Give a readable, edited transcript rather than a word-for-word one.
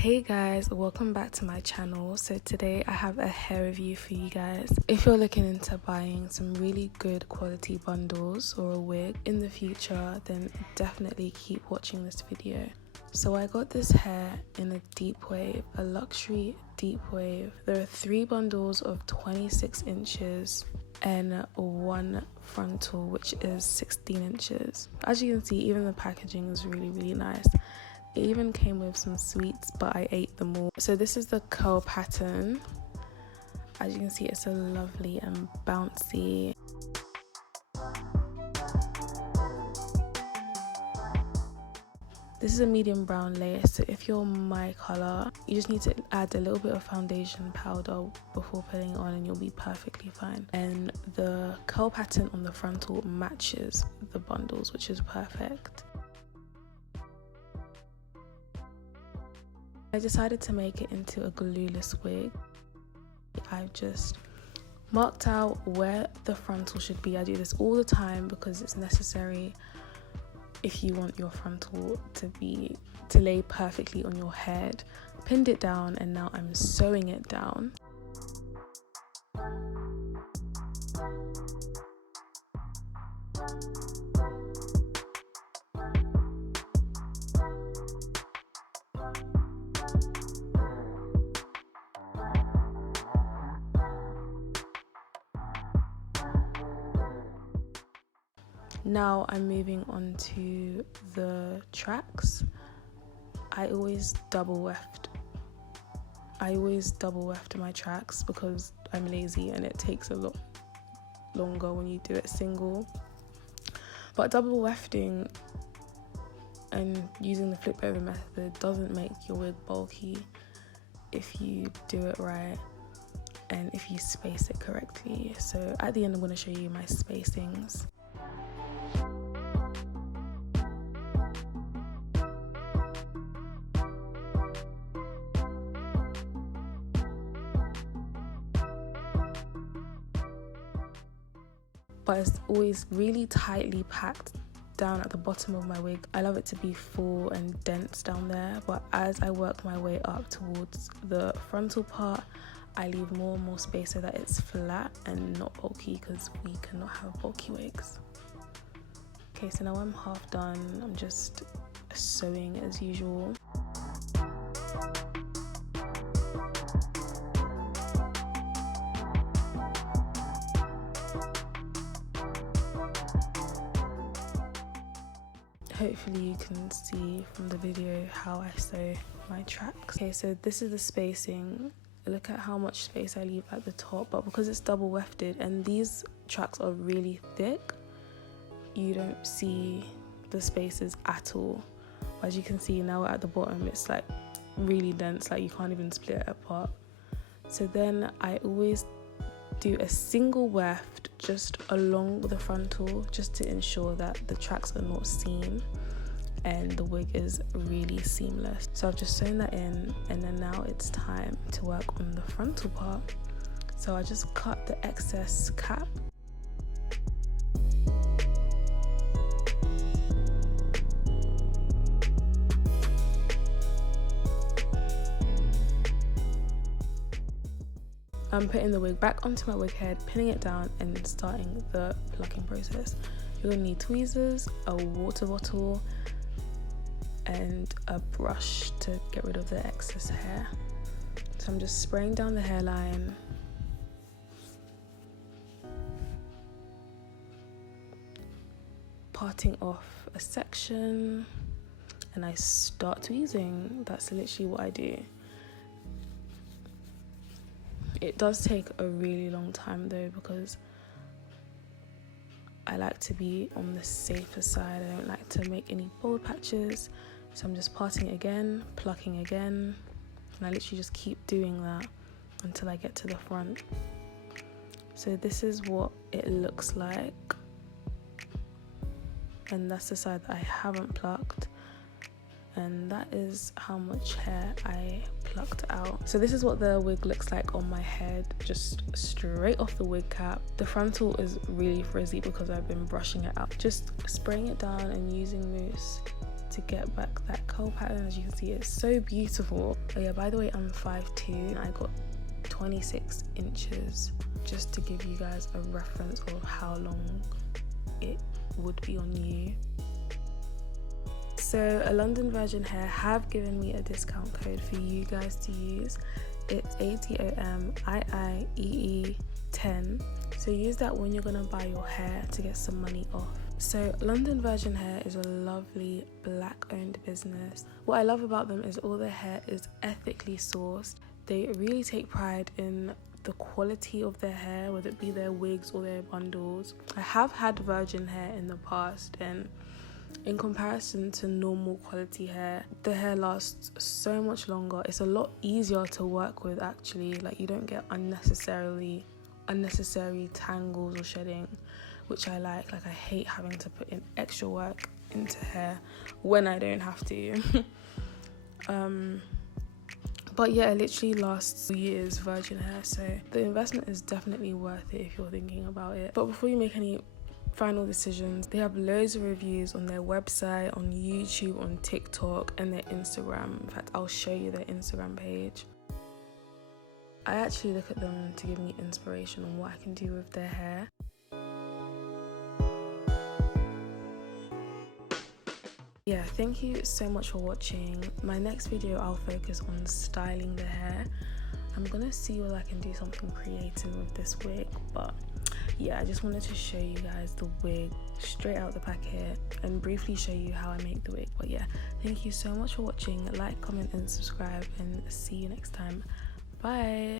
Hey guys, welcome back to my channel. So today I have a hair review for you guys. If you're looking into buying some really good quality bundles or a wig in the future, then definitely keep watching this video. So I got this hair in a deep wave, a luxury deep wave. There are 3 bundles of 26 inches and 1 frontal which is 16 inches. As you can see, even the packaging is really nice. It even came with some sweets, but I ate them all. So this is the curl pattern. As you can see, it's so lovely and bouncy. This is a medium brown lace, so if you're my color, you just need to add a little bit of foundation powder before putting it on and you'll be perfectly fine. And the curl pattern on the frontal matches the bundles, which is perfect. I decided to make it into a glueless wig. I've just marked out where the frontal should be. I do this all the time because it's necessary if you want your frontal to lay perfectly on your head. Pinned it down and now I'm sewing it down. Now I'm moving on to the tracks. I always double weft my tracks because I'm lazy and it takes a lot longer when you do it single. But double wefting and using the flip over method doesn't make your wig bulky if you do it right and if you space it correctly. So at the end I'm going to show you my spacings. But it's always really tightly packed down at the bottom of my wig. I love it to be full and dense down there, but as I work my way up towards the frontal part, I leave more and more space so that it's flat and not bulky, because we cannot have bulky wigs. Okay, so now I'm half done. I'm just sewing as usual. Hopefully you can see from the video how I sew my tracks. Okay, so this is the spacing. Look at how much space I leave at the top, but because it's double wefted and these tracks are really thick, you don't see the spaces at all. As you can see now at the bottom, it's like really dense, like you can't even split it apart. So then I always do a single weft just along the frontal, just to ensure that the tracks are not seen and the wig is really seamless. So I've just sewn that in, and then now it's time to work on the frontal part. So I just cut the excess cap. I'm putting the wig back onto my wig head, pinning it down and starting the plucking process. You're gonna need tweezers, a water bottle and a brush to get rid of the excess hair. So I'm just spraying down the hairline, parting off a section, and I start tweezing. That's literally what I do. It does take a really long time though, because I like to be on the safer side. I don't like to make any bold patches. So I'm just parting again, plucking again, and I literally just keep doing that until I get to the front. So this is what it looks like. And that's the side that I haven't plucked. And that is how much hair I plucked out. So this is what the wig looks like on my head, just straight off the wig cap. The frontal is really frizzy because I've been brushing it out. Just spraying it down and using mousse to get back that curl pattern. As you can see, it's so beautiful. Oh yeah, by the way, I'm 5'2". I got 26 inches, just to give you guys a reference of how long it would be on you. So a London Virgin Hair have given me a discount code for you guys to use. It's ATOMIIEE10. So use that when you're gonna buy your hair to get some money off. So London Virgin Hair is a lovely black owned business. What I love about them is all their hair is ethically sourced. They really take pride in the quality of their hair, whether it be their wigs or their bundles. I have had virgin hair in the past, and in comparison to normal quality hair, the hair lasts so much longer. It's a lot easier to work with actually. Like, you don't get unnecessary tangles or shedding, which I like. Like, I hate having to put in extra work into hair when I don't have to. But yeah, it literally lasts 2 years, virgin hair, so the investment is definitely worth it if you're thinking about it. But before you make any final decisions, they have loads of reviews on their website, on YouTube, on TikTok, and their Instagram. In fact, I'll show you their Instagram page. I actually look at them to give me inspiration on what I can do with their hair. Yeah, thank you so much for watching. My next video, I'll focus on styling the hair. I'm gonna see whether I can do something creative with this wig, but yeah, I just wanted to show you guys the wig straight out the packet and briefly show you how I make the wig. But yeah, thank you so much for watching. Like, comment and subscribe, and see you next time. Bye.